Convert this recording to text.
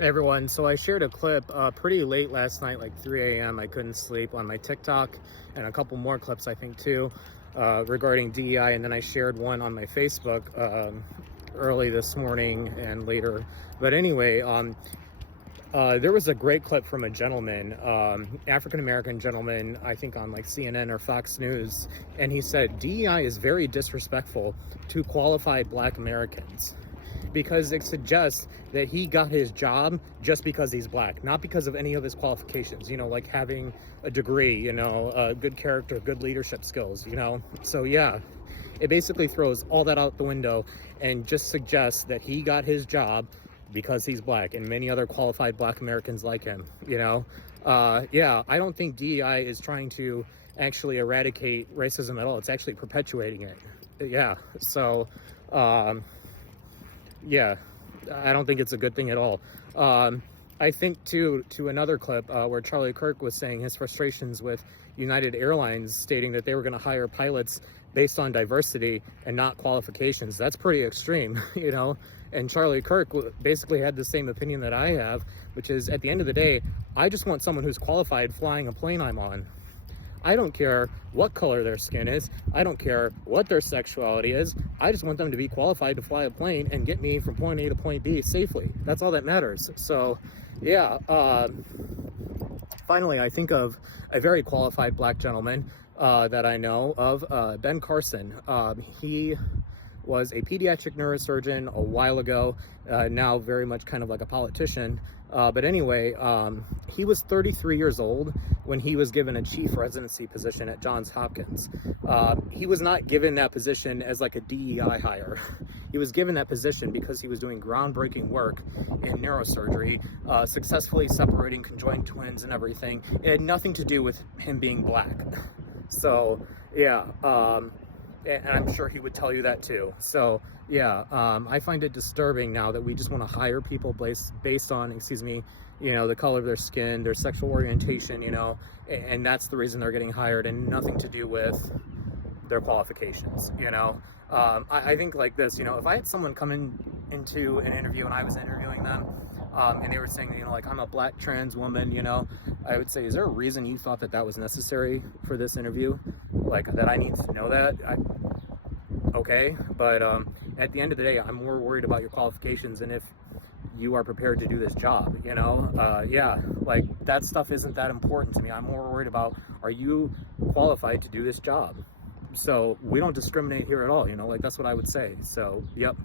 Hey everyone, so I shared a clip pretty late last night, like 3 a.m. I couldn't sleep, on my TikTok, and a couple more clips I think too, regarding DEI, and then I shared one on my Facebook early this morning and later. But anyway, there was a great clip from a gentleman, African-American gentleman, I think on like CNN or Fox News, and he said DEI is very disrespectful to qualified Black Americans, because it suggests that he got his job just because he's Black, not because of any of his qualifications, like having a degree, good character, good leadership skills, So yeah, it basically throws all that out the window and just suggests that he got his job because he's Black and many other qualified Black Americans like him, Yeah, I don't think DEI is trying to actually eradicate racism at all. It's actually perpetuating it. Yeah, so, yeah, I don't think it's a good thing at all. I think to another clip where Charlie Kirk was saying his frustrations with United Airlines, stating that they were going to hire pilots based on diversity and not qualifications. That's pretty extreme, And Charlie Kirk basically had the same opinion that I have, which is, at the end of the day, I just want someone who's qualified flying a plane I'm on. I don't care what color their skin is. I don't care what their sexuality is. I just want them to be qualified to fly a plane and get me from point A to point B safely. That's all that matters. So, yeah. Finally, I think of a very qualified Black gentleman that I know of, Ben Carson. He was a pediatric neurosurgeon a while ago, now very much kind of like a politician. But anyway, he was 33 years old when he was given a chief residency position at Johns Hopkins. He was not given that position as like a DEI hire. He was given that position because he was doing groundbreaking work in neurosurgery, successfully separating conjoined twins and everything. It had nothing to do with him being Black. So, yeah, and I'm sure he would tell you that too. So yeah, I find it disturbing now that we just want to hire people based on, the color of their skin, their sexual orientation, and that's the reason they're getting hired, and nothing to do with their qualifications. I think like this, if I had someone come into an interview and I was interviewing them, and they were saying, like, I'm a Black trans woman, I would say, is there a reason you thought that was necessary for this interview? Like, that I need to know that? Okay, but at the end of the day, I'm more worried about your qualifications and if you are prepared to do this job, yeah, like, that stuff isn't that important to me. I'm more worried about, are you qualified to do this job? So we don't discriminate here at all, like, that's what I would say. So, yep.